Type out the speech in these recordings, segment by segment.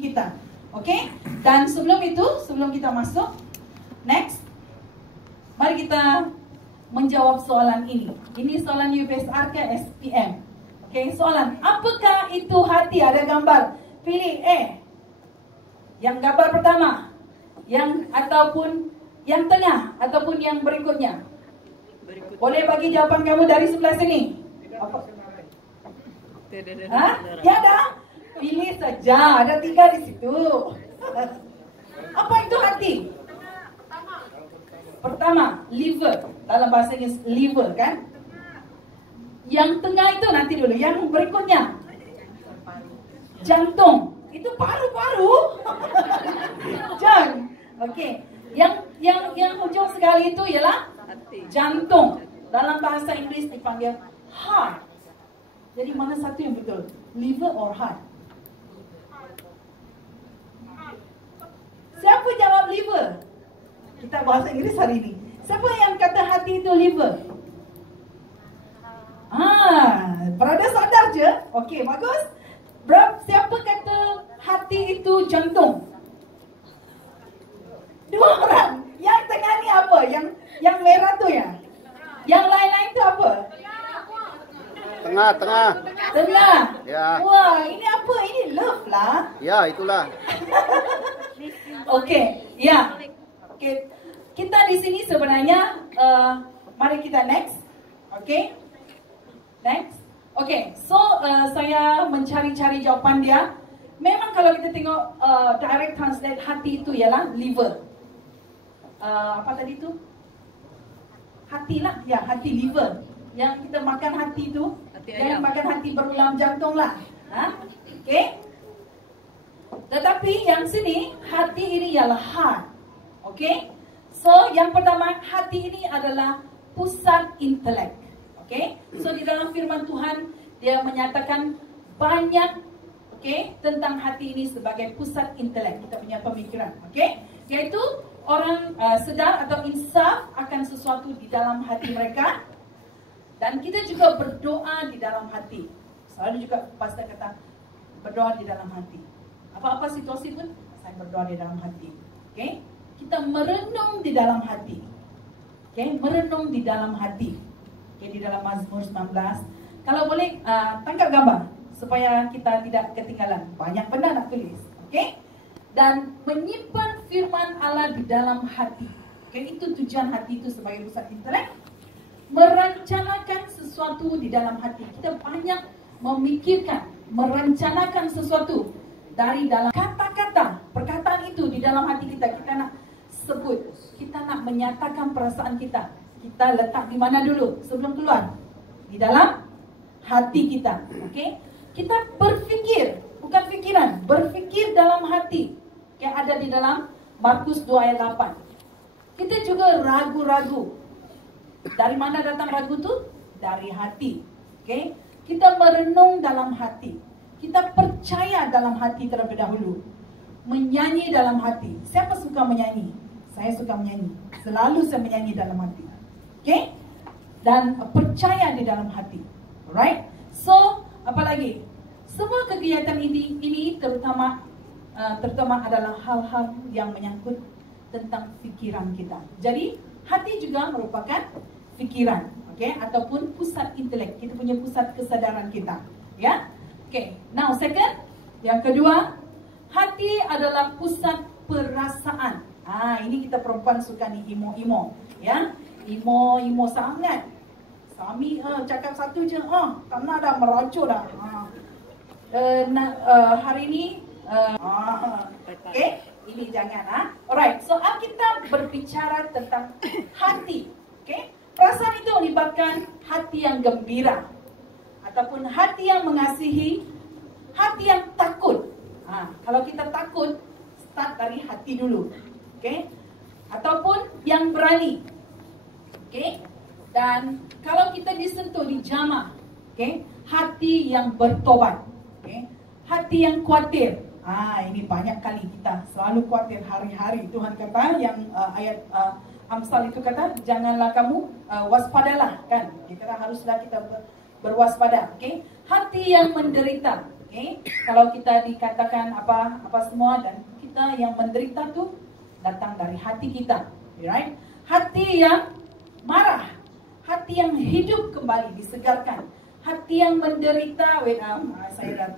kita. Oke? Dan sebelum itu, sebelum kita masuk, next, mari kita menjawab soalan ini. Ini soalan UPSR ke SPM. Oke, soalan, apakah itu hati? Ada gambar. Pilih yang gambar pertama, yang ataupun yang tengah, ataupun yang berikutnya. Boleh bagi jawaban kamu dari sebelah sini. Apa? Hah? Tiada? Pilih saja, ada 3 di situ. Apa itu hati? Pertama, liver. Dalam bahasa Inggris, liver kan? Yang tengah itu nanti dulu. Yang berikutnya, jantung. Itu paru-paru. Jangan. Oke. Yang ujung sekali itu ialah jantung. Dalam bahasa Inggris dipanggil heart. Jadi mana satu yang betul? Liver or heart? Siapa jawab liver? Kita bahasa Inggris hari ini. Siapa yang kata hati itu liver? Berada sadar je? Okey, bagus. Siapa kata hati itu jantung? 2 orang. Yang tengah ni apa? Yang merah tu ya? Yang lain-lain tu apa? Tengah. Tengah. Ya. Wah, ini apa? Ini love lah. Ya, itulah. Okey, ya. Okey. Kita di sini sebenarnya mari kita next. Okey. Next. Okey, so saya mencari-cari jawapan dia. Memang kalau kita tengok direct translate hati itu ialah liver. Apa tadi tu? Hati lah, ya, hati liver. Yang kita makan hati tu, yang makan hati berulam jantung lah. Okey. Tetapi yang sini hati ini ialah heart. Okey. So yang pertama, hati ini adalah pusat intelek. Okey. So di dalam firman Tuhan dia menyatakan banyak tentang hati ini sebagai pusat intelek kita punya pemikiran. Okey. Iaitu orang sedar atau insaf akan sesuatu di dalam hati mereka. Dan kita juga berdoa di dalam hati. Selalu juga pastor kata berdoa di dalam hati. Apa-apa situasi pun saya berdoa di dalam hati. Okey? Kita merenung di dalam hati. Okey, merenung di dalam hati. Okey, di dalam Mazmur 19. Kalau boleh tangkap gambar supaya kita tidak ketinggalan. Banyak benda nak tulis. Okey? Dan menyimpan firman Allah di dalam hati. Okey, itu tujuan hati itu sebagai pusat intelek. Merencanakan sesuatu di dalam hati. Kita banyak memikirkan, merencanakan sesuatu dari dalam kata-kata, perkataan itu di dalam hati kita. Kita nak sebut, kita nak menyatakan perasaan kita. Kita letak di mana dulu sebelum keluar? Di dalam hati kita. Okey? Kita berfikir, bukan fikiran, berfikir dalam hati. Yang ada di dalam Markus 2 ayat 8. Kita juga ragu-ragu. Dari mana datang ragu tu? Dari hati. Okey? Kita merenung dalam hati. Kita percaya dalam hati terlebih dahulu. Menyanyi dalam hati. Siapa suka menyanyi? Saya suka menyanyi. Selalu saya menyanyi dalam hati. Okey? Dan percaya di dalam hati. Alright? So, apa lagi? Semua kegiatan ini terutama adalah hal-hal yang menyangkut tentang fikiran kita. Jadi, hati juga merupakan fikiran, okey, ataupun pusat intelek. Kita punya pusat kesadaran kita, ya. Okey. Now second, yang kedua, hati adalah pusat perasaan. Ini kita perempuan suka ni imo-imo, ya. Imo sangat. Suami cakap satu je, tak nak dah meracun dah. Hari ni okey, ini jangan Alright, so Alkitab berbicara tentang hati. Okey? Perasaan itu melibatkan hati yang gembira ataupun hati yang mengasihi, hati yang takut. Kalau kita takut, start dari hati dulu. Okey? Ataupun yang berani. Okey? Dan kalau kita disentuh, dijamah, okey? Hati yang bertobat. Okey? Hati yang khawatir. Ini banyak kali kita selalu khawatir hari-hari. Tuhan kata yang ayat Amsal itu kata, janganlah kamu waspadalah, kan? Kita haruslah kita berwaspada, okey? Hati yang menderita. Okay? Kalau kita dikatakan apa semua, dan kita yang menderita tu datang dari hati kita, right? Hati yang marah, hati yang hidup kembali, disegarkan, hati yang menderita, saya dah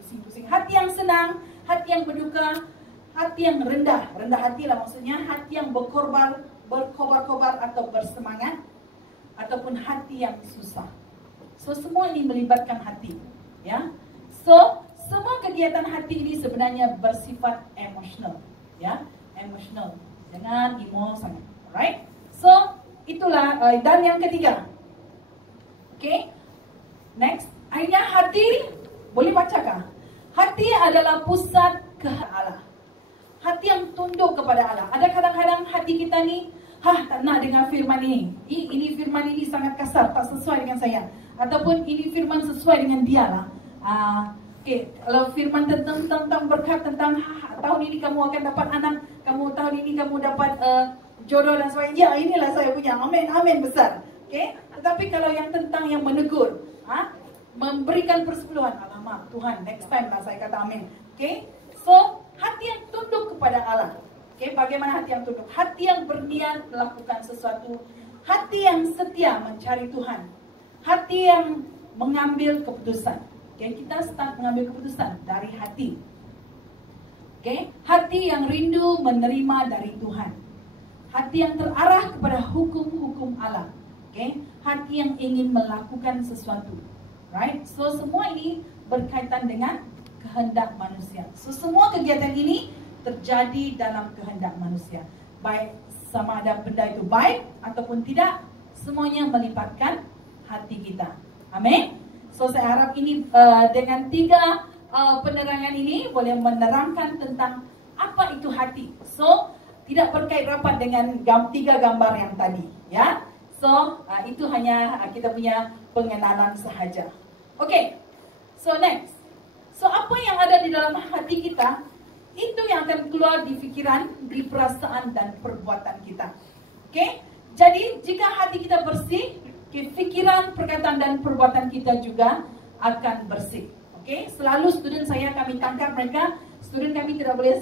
pusing-pusing, hati yang senang, hati yang berduka, hati yang rendah hati lah maksudnya, hati yang berkobar-kobar atau bersemangat, ataupun hati yang susah. So semua ini melibatkan hati, ya. So semua kegiatan hati ini sebenarnya bersifat emosional, ya, emosional, jangan emo sangat, alright? So itulah dan yang ketiga, okay, next, akhirnya hati, boleh bacakan? Hati adalah pusat kehendak Allah. Hati yang tunduk kepada Allah. Ada kadang-kadang hati kita ni, tak nak dengar firman ini. Ini firman ini sangat kasar, tak sesuai dengan saya. Ataupun ini firman sesuai dengan dia lah. Okay, kalau firman tentang berkat, tentang tahun ini kamu akan dapat anak, tahun ini kamu dapat jodoh dan sebagainya. Ya, inilah saya punya. Amin, amin besar. Okay, tetapi kalau yang tentang yang menegur, memberikan persepuluhan, alamak Tuhan, next time lah saya kata amin. Okay, so hati yang tunduk kepada Allah. Okay, bagaimana hati yang tunduk? Hati yang berniat melakukan sesuatu, hati yang setia mencari Tuhan, hati yang mengambil keputusan. Okay, kita start mengambil keputusan dari hati. Okay, hati yang rindu menerima dari Tuhan, hati yang terarah kepada hukum-hukum Allah. Okay, hati yang ingin melakukan sesuatu. Right? So semua ini berkaitan dengan kehendak manusia. So semua kegiatan ini terjadi dalam kehendak manusia. Baik sama ada benda itu baik ataupun tidak, semuanya melibatkan hati kita. Amin. So saya harap ini dengan 3 penerangan ini boleh menerangkan tentang apa itu hati. So tidak berkait rapat dengan 3 gambar yang tadi, ya. So itu hanya kita punya pengenalan sahaja. Okay. So next. So apa yang ada di dalam hati kita, itu yang akan keluar di fikiran, di perasaan dan perbuatan kita. Okay? Jadi jika hati kita bersih, okay, fikiran, perkataan dan perbuatan kita juga akan bersih. Okay? Selalu student saya, kami tangkap mereka, student kami tidak boleh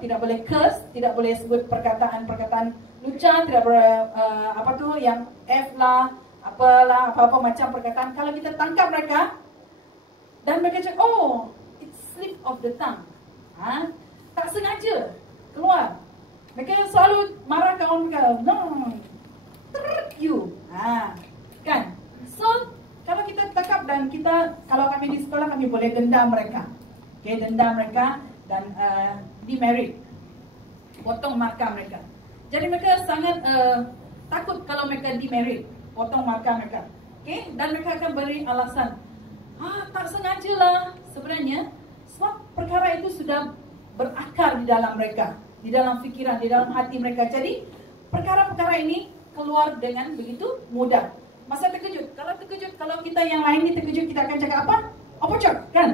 tidak boleh curse, tidak boleh sebut perkataan-perkataan lucah, tidak boleh yang F lah, apa-apa macam perkataan. Kalau kita tangkap mereka dan mereka cakap, oh, it's slip of the tongue, tak sengaja keluar. Mereka selalu marah kawan mereka, no, you, kan? So kalau kita tangkap dan kita, kalau kami di sekolah kami boleh denda mereka, okay, denda mereka dan demerit, potong markah mereka. Jadi mereka sangat takut kalau mereka demerit, potong markah mereka, okay? Dan mereka akan beri alasan, tak sengaja lah sebenarnya, sebab perkara itu sudah berakar di dalam mereka, di dalam fikiran, di dalam hati mereka. Jadi perkara-perkara ini keluar dengan begitu mudah. Masa terkejut, kalau kita yang lain ni terkejut, kita akan cakap apa? Apa cak, kan?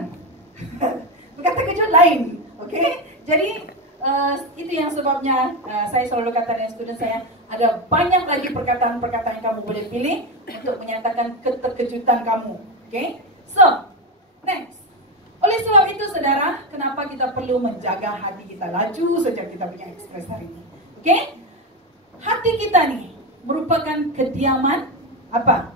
Bukan terkejut lain, okay? Jadi itu yang sebabnya saya selalu kata dengan student saya, ada banyak lagi perkataan-perkataan yang kamu boleh pilih untuk menyatakan keterkejutan kamu, okay? So, next. Oleh sebab itu saudara, kenapa kita perlu menjaga hati kita? Laju saja kita punya ekspres hari ini, okay? Hati kita ni merupakan kediaman apa?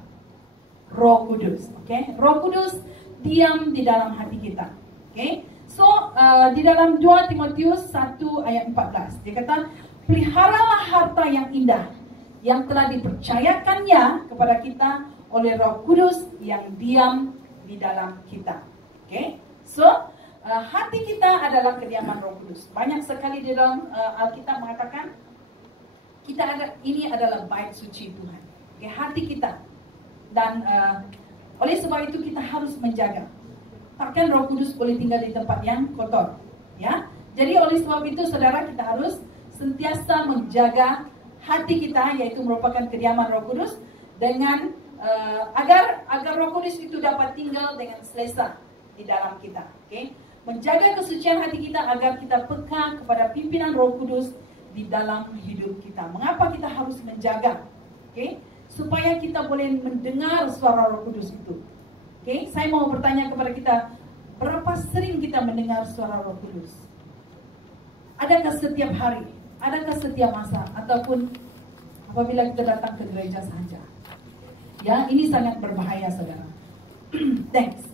Roh Kudus, okay? Roh Kudus diam di dalam hati kita, okay? So, di dalam 2 Timotius 1 ayat 14, dia kata, peliharalah harta yang indah yang telah dipercayakannya kepada kita oleh Roh Kudus yang diam di dalam kita. Okay? So, hati kita adalah kediaman Roh Kudus. Banyak sekali di dalam Alkitab mengatakan ini adalah bait suci Tuhan. Okay? Hati kita. Dan oleh sebab itu kita harus menjaga. Takkan Roh Kudus boleh tinggal di tempat yang kotor, ya. Jadi oleh sebab itu saudara, kita harus sentiasa menjaga hati kita, yaitu merupakan kediaman Roh Kudus, dengan agar Roh Kudus itu dapat tinggal dengan selesa di dalam kita. Okay? Menjaga kesucian hati kita agar kita peka kepada pimpinan Roh Kudus di dalam hidup kita. Mengapa kita harus menjaga? Okay? Supaya kita boleh mendengar suara Roh Kudus itu. Okay, saya mau bertanya kepada kita, berapa sering kita mendengar suara Roh Kudus? Adakah setiap hari? Adakah setiap masa? Ataupun apabila kita datang ke gereja saja? Ya, ini sangat berbahaya, saudara. Thanks.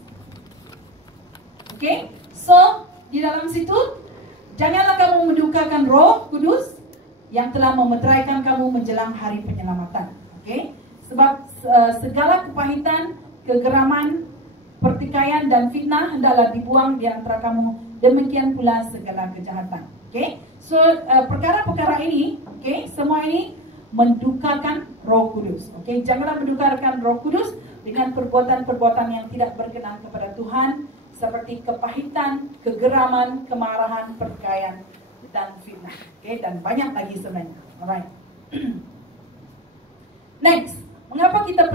Okay, so di dalam situ janganlah kamu mendukakan Roh Kudus yang telah memeteraikan kamu menjelang hari penyelamatan. Okay, sebab segala kepahitan, kegeraman, pertikaian dan fitnah hendaklah dibuang di antara kamu, demikian pula segala kejahatan. Okay, so perkara-perkara ini, okay, semua ini mendukakan Roh Kudus. Okay, janganlah mendukakan Roh Kudus dengan perbuatan-perbuatan yang tidak berkenan kepada Tuhan, seperti kepahitan, kegeraman, kemarahan, pertikaian dan fitnah. Okay, dan banyak lagi sebenarnya. Alright. Next, mengapa kita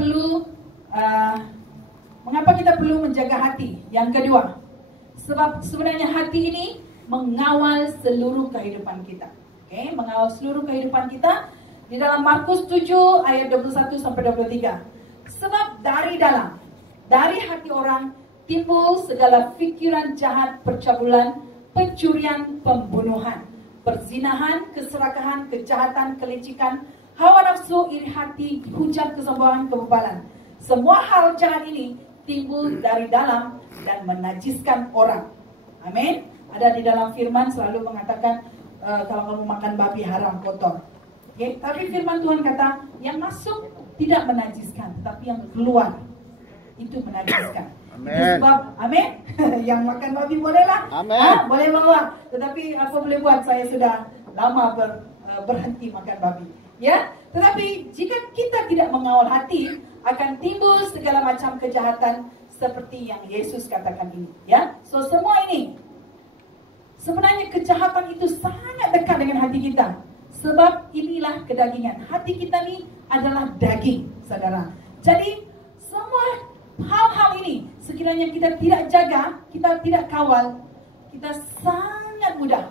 perlu menjaga hati? Yang kedua, sebab sebenarnya hati ini mengawal seluruh kehidupan kita. Okay, mengawal seluruh kehidupan kita. Di dalam Markus 7 ayat 21 sampai 23. Sebab dari hati orang timbul segala pikiran jahat, percabulan, pencurian, pembunuhan, perzinahan, keserakahan, kejahatan, kelicikan, hawa nafsu, iri hati, hujat, kesombongan, kebebalan. Semua hal jahat ini timbul dari dalam dan menajiskan orang. Amin. Ada di dalam firman selalu mengatakan kalau kamu makan babi haram, kotor. Okay? Tapi firman Tuhan kata yang masuk tidak menajiskan, tetapi yang keluar itu menajiskan. Amin. Itu sebab, amin. Yang makan babi bolehlah, boleh bawa. Tetapi apa boleh buat? Saya sudah lama berhenti makan babi. Ya, tetapi jika kita tidak mengawal hati, akan timbul segala macam kejahatan seperti yang Yesus katakan ini. Ya, so semua ini sebenarnya kejahatan itu sangat dekat dengan hati kita. Sebab inilah kedagingan. Hati kita ini adalah daging, saudara. Jadi semua hal-hal ini sekiranya kita tidak jaga, kita tidak kawal, kita sangat mudah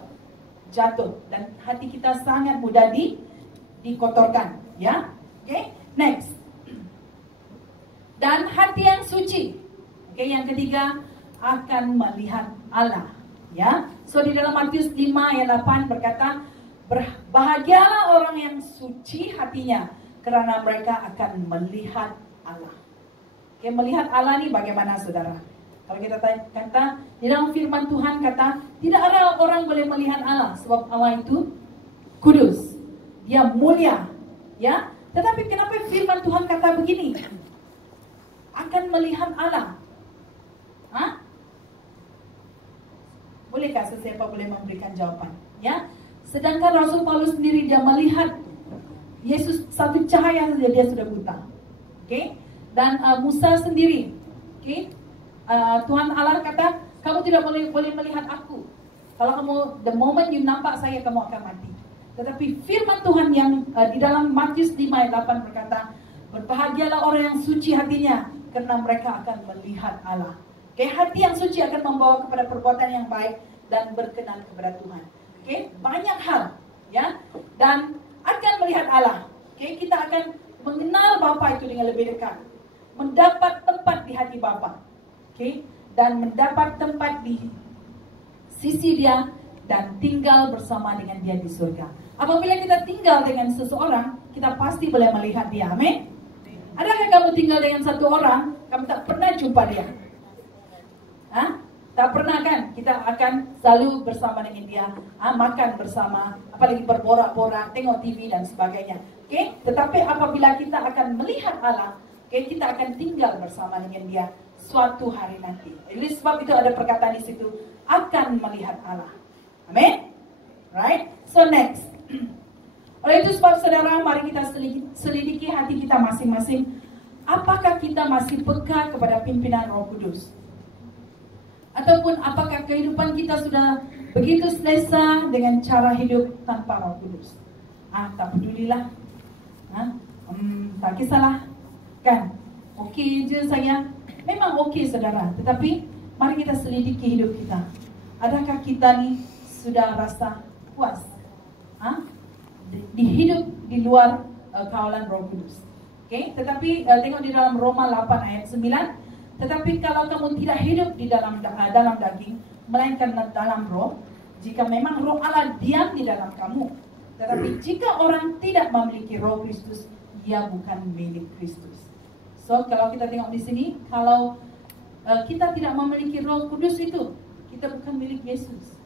jatuh dan hati kita sangat mudah dikotorkan. Ya, okay. Next. Dan hati yang suci. Okay, yang ketiga akan melihat Allah. Ya, so di dalam Matius 5 ayat 8 berkata, berbahagialah orang yang suci hatinya, karena mereka akan melihat Allah. Oke, melihat Allah ini bagaimana, saudara? Kalau kita kata di dalam firman Tuhan kata, tidak ada orang boleh melihat Allah, sebab Allah itu kudus, Dia mulia, ya. Tetapi kenapa firman Tuhan kata begini? Akan melihat Allah. Hah? Bolehkah sesiapa boleh memberikan jawaban? Ya. Sedangkan Rasul Paulus sendiri dia melihat Yesus satu cahaya saja dia sudah buta. Okay? Dan Musa sendiri, okay? Tuhan Allah kata, kamu tidak boleh melihat aku. Kalau kamu, the moment you nampak saya, kamu akan mati. Tetapi firman Tuhan yang di dalam Matius 5 ayat 8 berkata, berbahagialah orang yang suci hatinya, karena mereka akan melihat Allah. Okay? Hati yang suci akan membawa kepada perbuatan yang baik dan berkenan kepada Tuhan. Okay, banyak hal, ya, dan akan melihat Allah. Okay, kita akan mengenal Bapa itu dengan lebih dekat, mendapat tempat di hati Bapa, okay, dan mendapat tempat di sisi Dia dan tinggal bersama dengan Dia di surga. Apabila kita tinggal dengan seseorang, kita pasti boleh melihat dia. Amin. Adakah kamu tinggal dengan satu orang, kamu tak pernah jumpa dia? Hah? Tak pernah kan? Kita akan selalu bersama dengan dia, makan bersama, apalagi berborak-borak, tengok TV dan sebagainya. Okay? Tetapi apabila kita akan melihat Allah, okay, kita akan tinggal bersama dengan dia suatu hari nanti. Jadi sebab itu ada perkataan di situ, akan melihat Allah. Amin? Right? So next. Oleh itu sebab saudara, mari kita selidiki hati kita masing-masing. Apakah kita masih peka kepada pimpinan Roh Kudus? Ataupun apakah kehidupan kita sudah begitu selesa dengan cara hidup tanpa Roh Kudus? Tak pedulilah. Tak kisahlah. Kan? Okey je saya. Memang okey saudara. Tetapi mari kita selidiki hidup kita. Adakah kita ni sudah rasa puas? Di hidup di luar kawalan Roh Kudus. Okay? Tetapi tengok di dalam Roma 8 ayat 9. Tetapi kalau kamu tidak hidup di dalam daging, melainkan dalam roh, jika memang roh Allah diam di dalam kamu, tetapi jika orang tidak memiliki roh Kristus, dia bukan milik Kristus. So kalau kita tengok di sini, kalau kita tidak memiliki Roh Kudus itu, kita bukan milik Yesus.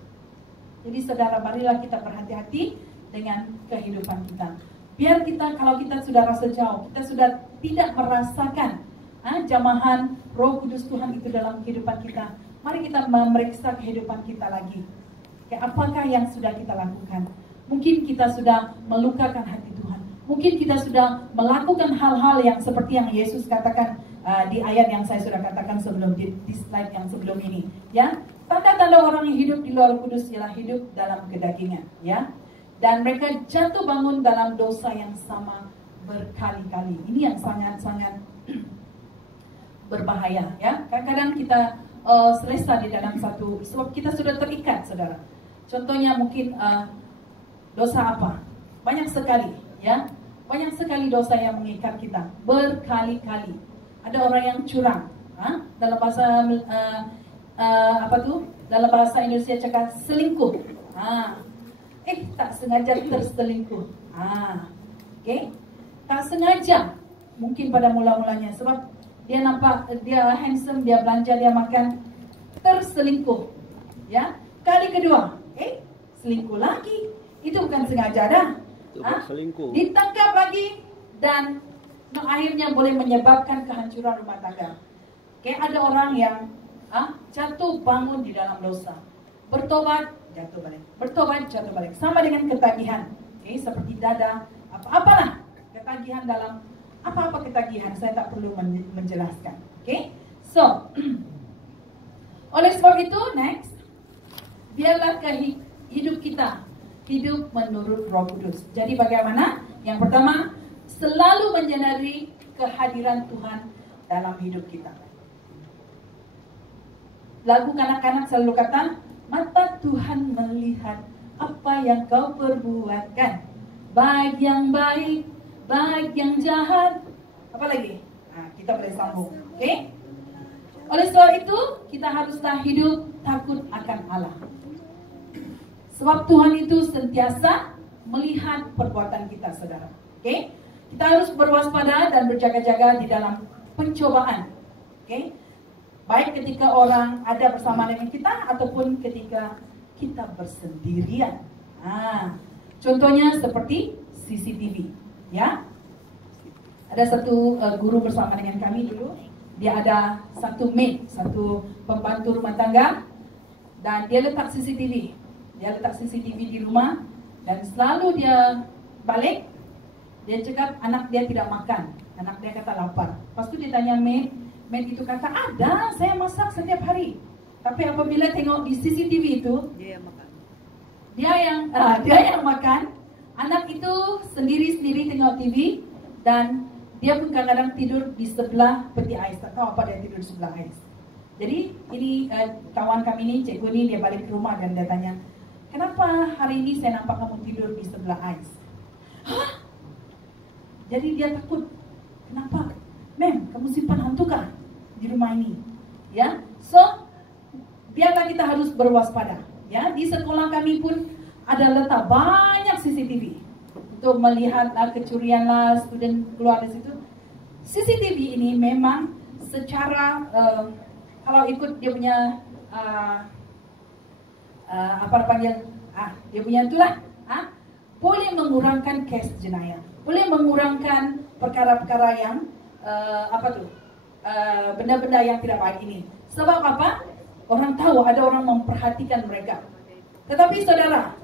Jadi saudara, marilah kita berhati-hati dengan kehidupan kita. Biar kita, kalau kita sudah rasa jauh, kita sudah tidak merasakan jamahan Roh Kudus Tuhan itu dalam kehidupan kita, mari kita memeriksa kehidupan kita lagi. Apakah yang sudah kita lakukan? Mungkin kita sudah melukakan hati Tuhan. Mungkin kita sudah melakukan hal-hal yang seperti yang Yesus katakan di ayat yang saya sudah katakan sebelum di slide yang sebelum ini, ya. Tanda-tanda orang yang hidup di luar kudus ialah hidup dalam kedagingan, ya. Dan mereka jatuh bangun dalam dosa yang sama berkali-kali. Ini yang sangat-sangat berbahaya, ya. Kadang-kadang kita selesa di dalam satu, sebab kita sudah terikat, saudara. Contohnya mungkin dosa apa? Banyak sekali, ya. Banyak sekali dosa yang mengikat kita berkali-kali. Ada orang yang curang, dalam bahasa dalam bahasa Indonesia cakap selingkuh. Tak sengaja terselingkuh. Okay? Tak sengaja, mungkin pada mula-mulanya sebab dia nampak dia handsome, dia belanja, dia makan, terselingkuh. Ya, kali kedua, selingkuh lagi. Itu bukan sengaja dah. Ditangkap lagi dan akhirnya boleh menyebabkan kehancuran rumah tangga. Ada orang yang jatuh bangun di dalam dosa, bertobat jatuh balik, bertobat jatuh balik, sama dengan ketagihan. Seperti dada, apalah ketagihan dalam apa ketagihan, saya tak perlu menjelaskan. So oleh sebab itu, next, biarlah hidup kita hidup menurut Roh Kudus. Jadi bagaimana? Yang pertama, selalu menyadari kehadiran Tuhan dalam hidup kita. Lagu kanak-kanak selalu kata, mata Tuhan melihat apa yang kau perbuatkan, baik yang baik, baik yang jahat. Apa lagi? Kita boleh sambung. Oleh sebab itu, kita haruslah hidup takut akan Allah. Sebab Tuhan itu sentiasa melihat perbuatan kita, saudara. Kita harus berwaspada dan berjaga-jaga di dalam pencobaan. Baik ketika orang ada bersama dengan kita ataupun ketika kita bersendirian. Contohnya seperti CCTV, ya. Ada satu guru bersama dengan kami dulu. Dia ada satu maid, satu pembantu rumah tangga, dan dia letak CCTV. Dia letak CCTV di rumah dan selalu dia balik, dia cakap anak dia tidak makan. Anak dia kata lapar. Lepas tu dia tanya maid itu kata ada, saya masak setiap hari. Tapi apabila tengok di CCTV itu, dia yang makan. Dia yang makan. Anak itu sendiri-sendiri tengok TV dan dia pun kadang-kadang tidur di sebelah peti ais. Tak tahu apa dia tidur di sebelah ais. Jadi ini kawan kami ni, cikgu ni, dia balik ke rumah dan dia tanya, kenapa hari ini saya nampak kamu tidur di sebelah ais? Jadi dia takut. Kenapa? Mem, kamu simpan hantu kah di rumah ini? Ya, so biarlah kita harus berwaspada. Ya, di sekolah kami pun ada letak banyak CCTV untuk melihat kecurian student keluar dari situ. CCTV ini memang secara kalau ikut dia punya dia punya itulah, boleh mengurangkan kes jenayah, boleh mengurangkan perkara-perkara yang benda-benda yang tidak baik ini. Sebab apa? Orang tahu, ada orang memperhatikan mereka. Tetapi saudara,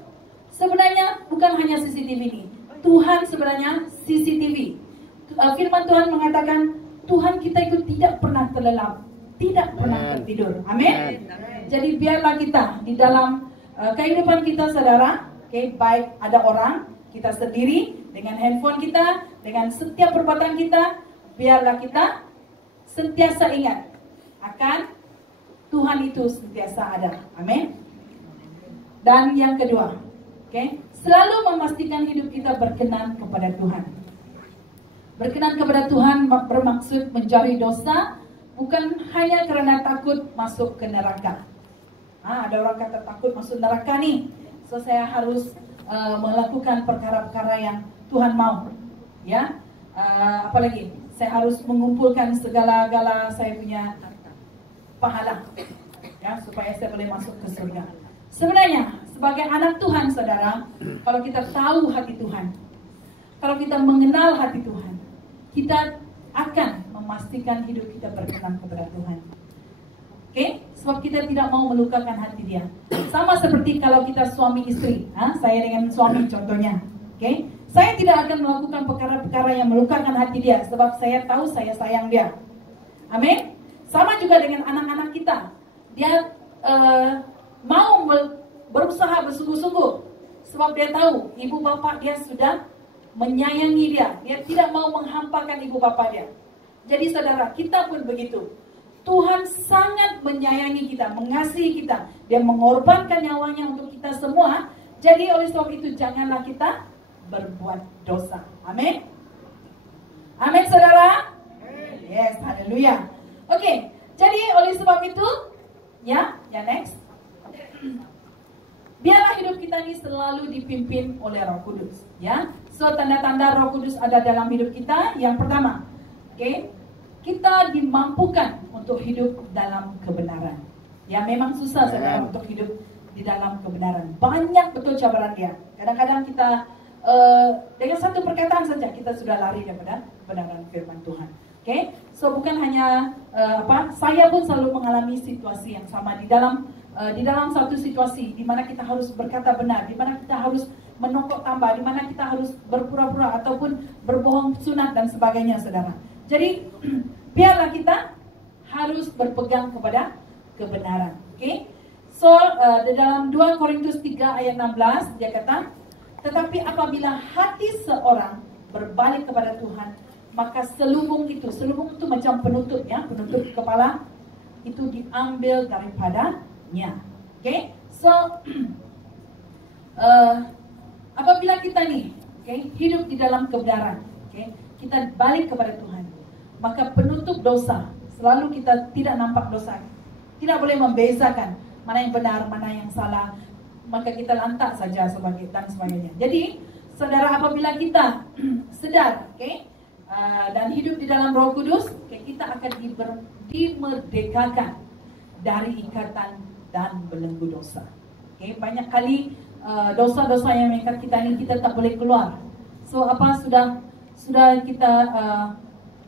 sebenarnya bukan hanya CCTV ini. Tuhan sebenarnya CCTV. Firman Tuhan mengatakan Tuhan kita itu tidak pernah terlelap, tidak pernah tertidur. Amin. Jadi biarlah kita di dalam kehidupan kita, saudara, baik ada orang, kita sendiri, dengan handphone kita, dengan setiap perbuatan kita, biarlah kita sentiasa ingat akan Tuhan itu sentiasa ada. Amin. Dan yang kedua, selalu memastikan hidup kita berkenan kepada Tuhan. Berkenan kepada Tuhan bermaksud menjauhi dosa, bukan hanya karena takut masuk ke neraka. Ada orang kata takut masuk neraka nih, so saya harus melakukan perkara-perkara yang Tuhan mau, ya. Apalagi saya harus mengumpulkan segala-gala saya punya pahala, ya, supaya saya boleh masuk ke surga. Sebenarnya sebagai anak Tuhan, saudara, kalau kita tahu hati Tuhan, kalau kita mengenal hati Tuhan, kita akan memastikan hidup kita berkenan kepada Tuhan. Oke, sebab kita tidak mau melukakan hati dia. Sama seperti kalau kita suami istri, saya dengan suami contohnya. Oke, saya tidak akan melakukan perkara-perkara yang melukakan hati dia, sebab saya tahu saya sayang dia. Amin. Sama juga dengan anak-anak kita, dia mau berusaha bersungguh-sungguh, sebab dia tahu ibu bapak dia sudah menyayangi dia. Dia tidak mau menghampakan ibu bapak dia. Jadi saudara, kita pun begitu. Tuhan sangat menyayangi kita, mengasihi kita. Dia mengorbankan nyawanya untuk kita semua. Jadi oleh sebab itu janganlah kita berbuat dosa. Amin. Amin saudara. Yes, haleluya. Oke, jadi oleh sebab itu, ya next. Biarlah hidup kita ini selalu dipimpin oleh Roh Kudus, ya. So tanda-tanda Roh Kudus ada dalam hidup kita. Yang pertama, kita dimampukan untuk hidup dalam kebenaran. Ya memang susah saudara untuk hidup di dalam kebenaran. Banyak betul cabaran dia. Kadang-kadang kita dengan satu perkataan saja kita sudah lari daripada kebenaran firman Tuhan. So bukan hanya saya pun selalu mengalami situasi yang sama di dalam satu situasi di mana kita harus berkata benar, di mana kita harus menokok tambah, di mana kita harus berpura-pura ataupun berbohong sunat dan sebagainya, saudara. Jadi biarlah kita harus berpegang kepada kebenaran. So di dalam 2 Korintus 3 ayat 16 dia kata, tetapi apabila hati seorang berbalik kepada Tuhan, maka selubung itu macam penutup, ya, penutup kepala itu diambil daripadanya. So apabila kita nih, hidup di dalam kebenaran, kita balik kepada Tuhan, maka penutup dosa, selalu kita tidak nampak dosa, tidak boleh membezakan mana yang benar, mana yang salah, maka kita lantak saja sebagai dan sebagainya. Jadi saudara, apabila kita sedar, dan hidup di dalam Roh Kudus, kita akan dimerdekakan dari ikatan dan belenggu dosa. Banyak kali dosa-dosa yang mengikat kita ini kita tak boleh keluar. So sudah kita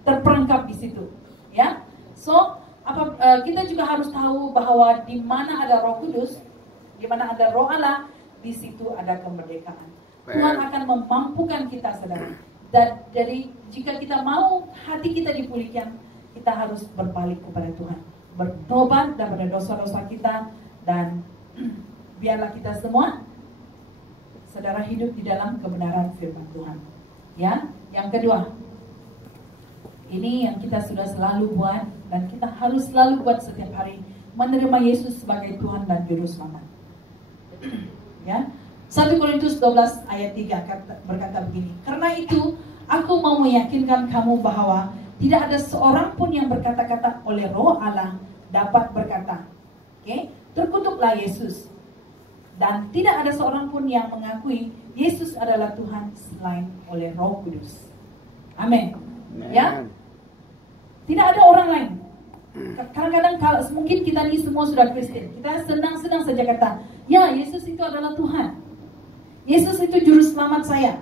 terperangkap di situ, ya. So kita juga harus tahu bahwa di mana ada Roh Kudus, di mana ada Roh Allah, di situ ada kemerdekaan. Tuhan akan memampukan kita, saudara. Dan jadi jika kita mau hati kita dipulihkan, kita harus berbalik kepada Tuhan, bertobat daripada dosa-dosa kita, dan biarlah kita semua, saudara, hidup di dalam kebenaran firman Tuhan. Ya, yang kedua, ini yang kita sudah selalu buat dan kita harus selalu buat setiap hari, menerima Yesus sebagai Tuhan dan Juru Selamat. Ya. 1 Korintus 12 ayat 3 berkata begini, karena itu aku mau meyakinkan kamu bahwa tidak ada seorang pun yang berkata-kata oleh Roh Allah dapat berkata, terkutuklah Yesus, dan tidak ada seorang pun yang mengakui Yesus adalah Tuhan selain oleh Roh Kudus. Amin. Ya, tidak ada orang lain. Kadang-kadang kalau mungkin kita ini semua sudah Kristen, kita senang-senang saja kata, ya Yesus itu adalah Tuhan, Yesus itu Juru Selamat saya.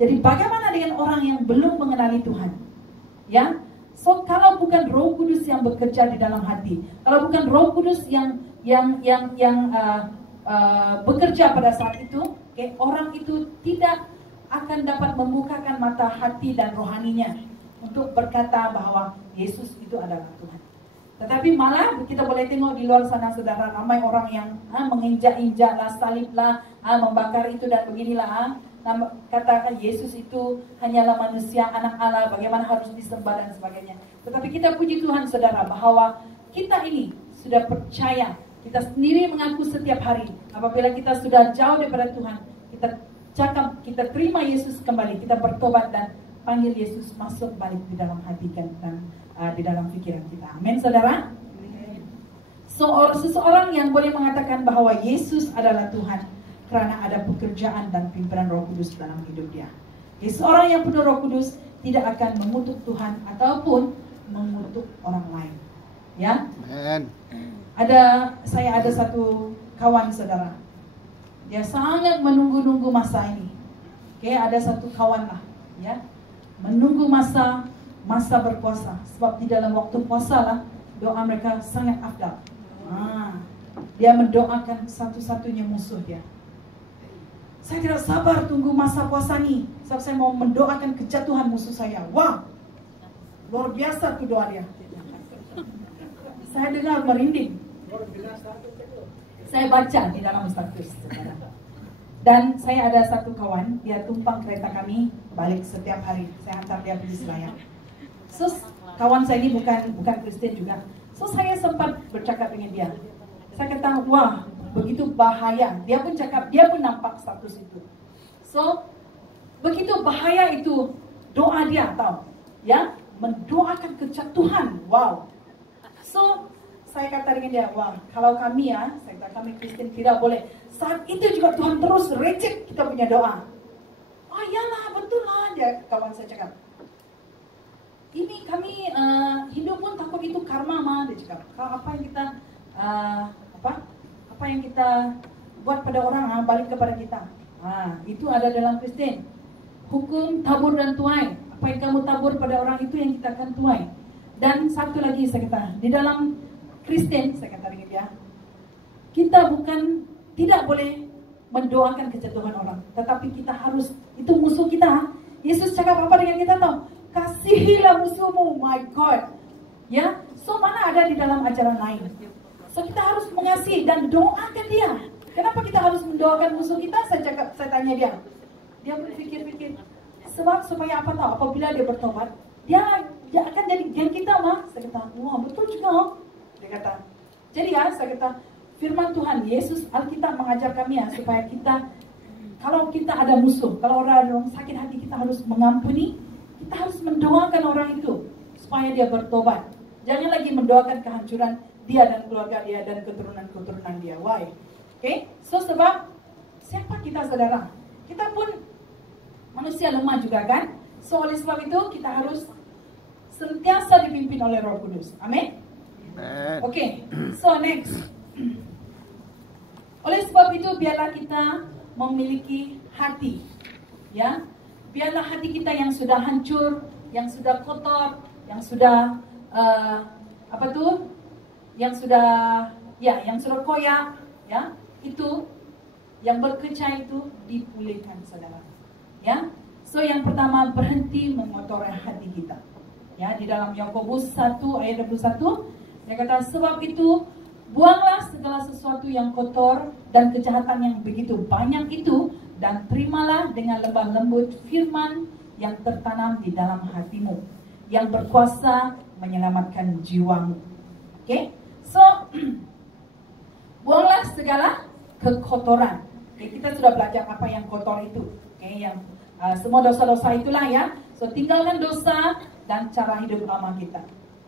Jadi bagaimana dengan orang yang belum mengenali Tuhan? Ya, so kalau bukan Roh Kudus yang bekerja di dalam hati, kalau bukan Roh Kudus yang bekerja pada saat itu, orang itu tidak akan dapat membukakan mata hati dan rohaninya untuk berkata bahwa Yesus itu adalah Tuhan. Tetapi malah kita boleh tengok di luar sana, saudara, ramai orang yang menginjak-injak lah, salib lah, membakar itu dan beginilah, katakan Yesus itu hanyalah manusia, anak Allah, bagaimana harus disembah dan sebagainya. Tetapi kita puji Tuhan, saudara, bahwa kita ini sudah percaya, kita sendiri mengaku setiap hari, apabila kita sudah jauh daripada Tuhan, kita cakap, kita terima Yesus kembali, kita bertobat dan panggil Yesus masuk balik di dalam hati dan di dalam pikiran kita. Amin, saudara. Seseorang yang boleh mengatakan bahwa Yesus adalah Tuhan karena ada pekerjaan dan pimpinan Roh Kudus dalam hidup dia. Seorang yang penuh Roh Kudus tidak akan mengutuk Tuhan ataupun mengutuk orang lain. Ya. Amen. Saya ada satu kawan, saudara. Dia sangat menunggu-nunggu masa ini. Oke, ada satu kawan lah, ya. Menunggu masa berpuasa, sebab di dalam waktu puasa lah doa mereka sangat afdal. Dia mendoakan satu-satunya musuh dia. Saya tidak sabar tunggu masa puasa nih, sebab saya mau mendoakan kejatuhan musuh saya. Wah, luar biasa tuh doa dia. Saya dengar merinding. Saya baca di dalam status. Dan saya ada satu kawan, dia tumpang kereta kami balik setiap hari. Saya hantar dia pergi Selayar. So, kawan saya ini bukan Kristen juga. So, saya sempat bercakap dengan dia. Saya kata, wah, begitu bahaya. Dia pun nampak status itu. So, begitu bahaya itu doa dia, tahu? Ya, mendoakan kejatuhan. Wow. So, saya kata dengan dia, wah, kalau kami saya kata kami Kristen tidak boleh. Saat itu juga Tuhan terus reject kita punya doa. Oh iyalah, betul lah, dia kawan saya cakap. Ini kami Hindu pun takut itu karma mah, dia cakap. Kalau apa yang kita buat pada orang balik kepada kita. Itu ada dalam Kristen. Hukum tabur dan tuai. Apa yang kamu tabur pada orang itu yang kita akan tuai. Dan satu lagi saya kata, di dalam Kristen, saya kata dengan dia, kita tidak boleh mendoakan kejatuhan orang, tetapi kita harus, itu musuh kita. Yesus cakap apa dengan kita tahu? Kasihilah musuhmu, my God. Ya, so mana ada di dalam ajaran lain. So kita harus mengasihi dan doakan dia. Kenapa kita harus mendoakan musuh kita? Saya tanya dia. Dia berpikir-pikir. Sebab supaya apa tahu? Apabila dia bertobat, dia akan jadi geng kita mah. Saya kata, wah betul juga. Dia kata. Jadi saya kata, firman Tuhan Yesus Alkitab mengajar kami supaya kita, kalau kita ada musuh, kalau orang sakit hati, kita harus mengampuni. Kita harus mendoakan orang itu supaya dia bertobat. Jangan lagi mendoakan kehancuran dia dan keluarga dia dan keturunan dia. Why? Okay? So sebab siapa kita, saudara? Kita pun manusia lemah juga kan? So oleh sebab itu kita harus sentiasa dipimpin oleh Roh Kudus. Amin. Okay. So next. Oleh sebab itu biarlah kita memiliki hati, ya. Biarlah hati kita yang sudah hancur, yang sudah kotor, yang sudah yang sudah koyak, ya, itu yang berkecah itu dipulihkan, saudara. Ya. So yang pertama, berhenti mengotori hati kita. Ya, di dalam Yakobus 1 ayat 21 dia kata, sebab itu buanglah segala sesuatu yang kotor dan kejahatan yang begitu banyak itu, dan terimalah dengan lemah lembut firman yang tertanam di dalam hatimu, yang berkuasa menyelamatkan jiwamu. Okay? So, buanglah segala kekotoran. Okay, kita sudah belajar apa yang kotor itu. Okay, yang semua dosa-dosa itulah ya. So, tinggalkan dosa dan cara hidup lama kita.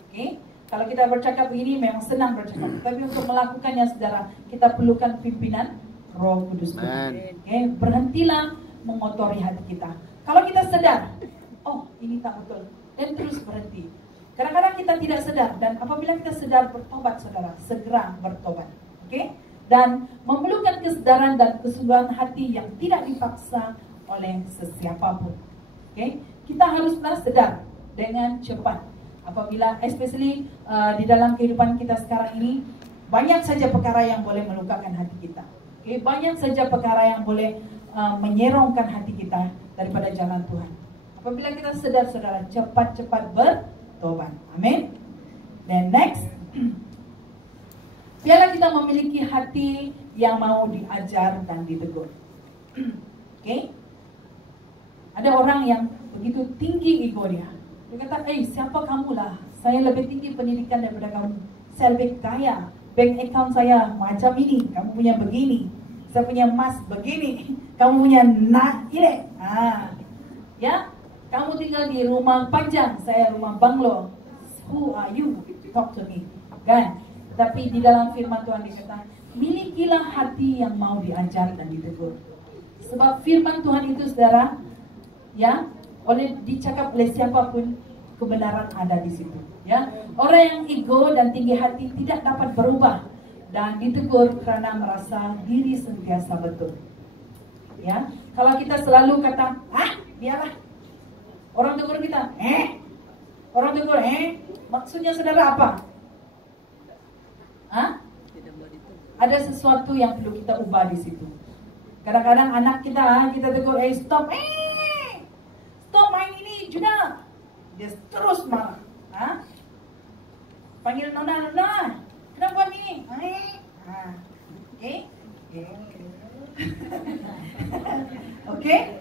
Okay? Kalau kita bercakap begini memang senang bercakap, tapi untuk melakukannya, saudara, kita perlukan pimpinan Roh Kudus. Okay? Berhentilah mengotori hati kita. Kalau kita sadar, oh ini tak betul, dan terus berhenti. Kadang-kadang kita tidak sadar, dan apabila kita sadar, bertobat, saudara, segera bertobat. Okay? Dan memerlukan kesadaran dan kesungguhan hati yang tidak dipaksa oleh sesiapapun. Okay? Kita haruslah sadar dengan cepat. Apabila especially di dalam kehidupan kita sekarang ini, banyak saja perkara yang boleh melukakan hati kita. Okay? Banyak saja perkara yang boleh menyerongkan hati kita daripada jalan Tuhan. Apabila kita sadar, saudara, cepat-cepat bertobat. Amin. Dan next, biarlah kita memiliki hati yang mau diajar dan ditegur. Okay? Ada orang yang begitu tinggi ego dia. Dia kata, siapa kamu lah? Saya lebih tinggi pendidikan daripada kamu. Saya lebih kaya. Bank account saya macam ini. Kamu punya begini. Saya punya emas begini. Kamu punya ini. Ya. Kamu tinggal di rumah panjang, saya rumah banglo. Who are you? Talk to me. Kan? Tapi di dalam firman Tuhan dikatakan, milikilah hati yang mau diajar dan ditegur. Sebab firman Tuhan itu, saudara, ya, dicakap oleh siapapun, kebenaran ada di situ. Ya, orang yang ego dan tinggi hati tidak dapat berubah dan ditegur karena merasa diri sentiasa betul. Ya, kalau kita selalu kata, biarlah. Orang tegur kita, orang tegur, maksudnya saudara apa? Ada sesuatu yang perlu kita ubah di situ. Kadang-kadang anak kita tegur, stop, stop main ini, Juna. Dia terus marah. Panggil Nona, kenapa nih? Oke?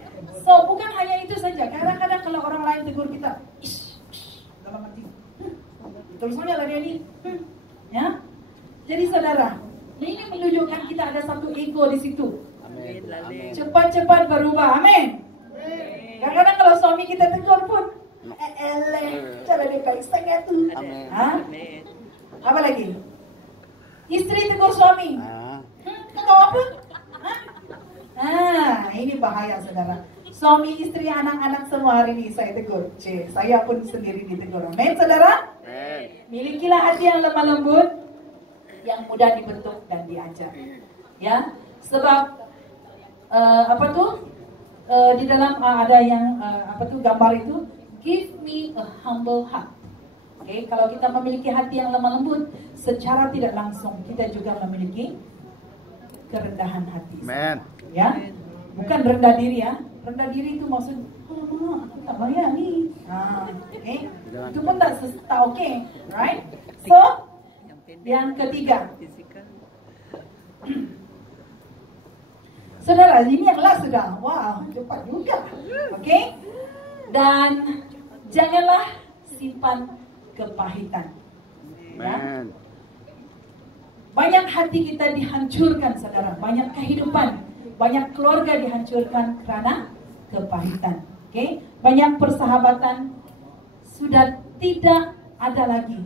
So, bukan hanya itu saja. Kadang-kadang kalau orang lain tegur kita, dalam hati, terusnya lah dia nih. Ya? Jadi saudara, ini menunjukkan kita ada satu ego di situ. Cepat-cepat berubah, amin. Kadang-kadang kalau suami kita tegur pun, cara dia baik sangat tuh. Apa lagi? Istri tegur suami. Kau apa? Ini bahaya saudara. Suami, istri, anak-anak semua hari ini saya tegur. Saya pun sendiri ditegur. Amin saudara. Milikilah hati yang lemah lembut, yang mudah dibentuk dan diajar. Ya, sebab di dalam ada yang gambar itu, give me a humble heart. Oke, kalau kita memiliki hati yang lemah lembut, secara tidak langsung kita juga memiliki kerendahan hati. Amen. Ya, bukan rendah diri ya. Rendah diri itu maksud, aku tak bayar nih. Itu pun tak oke, right? So, yang ketiga, saudara, ini yang last sudah. Wow, cepat juga. Oke? Dan janganlah simpan kepahitan. Ya? Banyak hati kita dihancurkan, saudara. Banyak kehidupan, banyak keluarga dihancurkan karena kepahitan. Oke? Banyak persahabatan sudah tidak ada lagi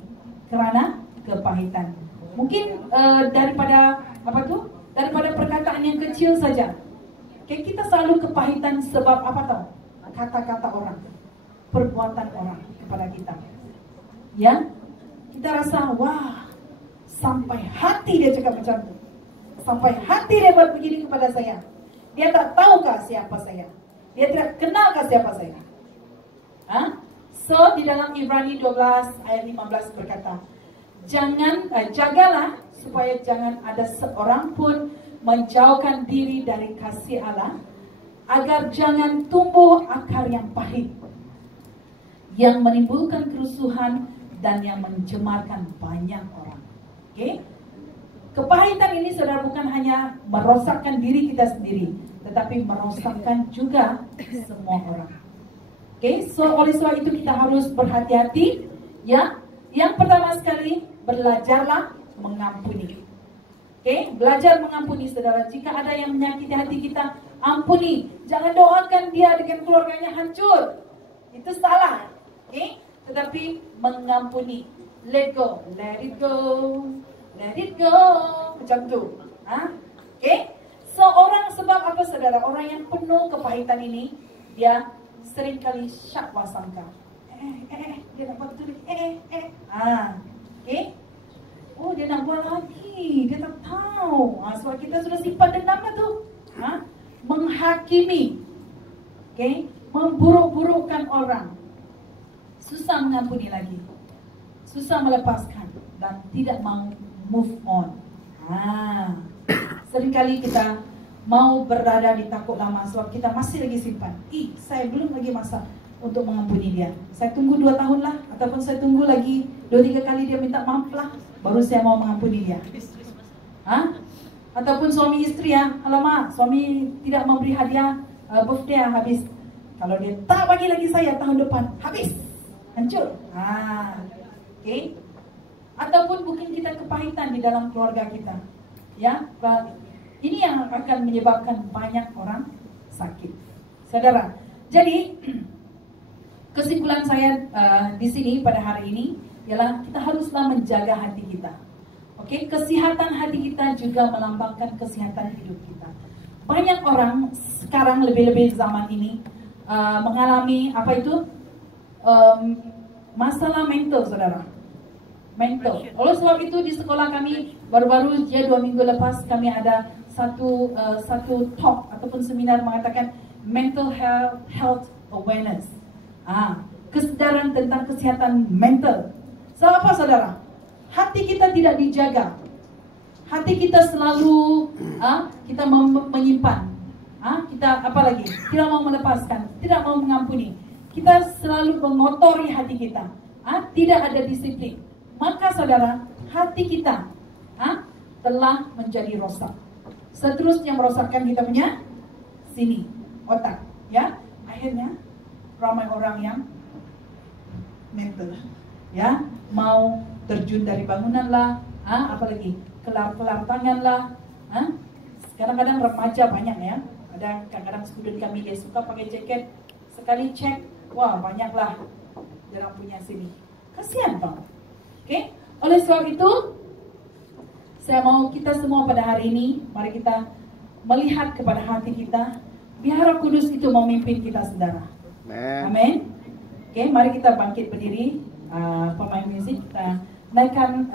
karena kepahitan. Mungkin daripada perkataan yang kecil saja. Oke, kita selalu kepahitan sebab apa tahu? Kata-kata orang, perbuatan orang kepada kita. Ya, kita rasa wah, sampai hati dia cakap macam itu, sampai hati dia buat begini kepada saya. Dia tak tahukah siapa saya? Dia tidak kenalkah siapa saya? So di dalam Ibrani 12 ayat 15 berkata, jagalah supaya jangan ada seorang pun menjauhkan diri dari kasih Allah, agar jangan tumbuh akar yang pahit, yang menimbulkan kerusuhan dan yang mencemarkan banyak orang. Okay? Kepahitan ini saudara bukan hanya merosakkan diri kita sendiri, tetapi merosakkan juga semua orang. Okay? So oleh sebab itu kita harus berhati-hati. Ya, yang pertama sekali, belajarlah mengampuni. Okay? Belajar mengampuni saudara. Jika ada yang menyakiti hati kita, ampuni. Jangan doakan dia dengan keluarganya hancur. Itu salah. Okay? Tetapi mengampuni. Let go. Let it go. Let it go. Macam tu. Okay? So orang sebab apa saudara? Orang yang penuh kepahitan ini, dia seringkali syakwa sangka. Dia nak buat betul. Okay? Oh, dia nak buat lagi. Dia tak tahu. Sebab kita sudah simpan dendam tu. Menghakimi. Okay? Memburuk-burukkan orang. Susah mengampuni lagi. Susah melepaskan. Dan tidak mau move on. Seringkali kita mau berada di takut lama sebab kita masih lagi simpan. Saya belum lagi masa untuk mengampuni dia. Saya tunggu 2 tahun lah. Ataupun saya tunggu lagi 2-3 kali dia minta maaf lah, baru saya mau mengampuni dia. Ataupun suami istri ya, alamak, suami tidak memberi hadiah birthday habis. Kalau dia tak bagi lagi saya tahun depan, habis, hancur. Okay. Ataupun mungkin kita kepahitan di dalam keluarga kita. Ya, ini yang akan menyebabkan banyak orang sakit. Saudara, jadi kesimpulan saya di sini pada hari ini ialah kita haruslah menjaga hati kita. Oke, kesehatan hati kita juga melambangkan kesehatan hidup kita. Banyak orang sekarang lebih-lebih zaman ini mengalami apa itu masalah mental, saudara. Mental. Oleh sebab itu di sekolah kami baru-baru 2 minggu lepas kami ada satu talk ataupun seminar mengatakan mental health awareness. Kesedaran tentang kesehatan mental. Sebab apa, saudara? Hati kita tidak dijaga. Hati kita selalu kita menyimpan. Kita apa lagi? Tidak mau melepaskan, tidak mau mengampuni. Kita selalu mengotori hati kita. Tidak ada disiplin. Maka saudara, hati kita telah menjadi rosak. Seterusnya merosakkan kita punya sini, otak, ya. Akhirnya ramai orang yang mental, ya, mau terjun dari bangunan lah, apalagi kelar-kelar tangan lah. Kadang-kadang remaja banyak ya. Ada kadang-kadang student kami dia suka pakai jaket, sekali cek, wah banyaklah orang punya sini. Kasihan bang. Oke, oleh sebab itu saya mau kita semua pada hari ini, mari kita melihat kepada hati kita, biar Roh Kudus itu memimpin kita, saudara. Amin. Oke, mari kita bangkit berdiri, pemain musik kita naikkan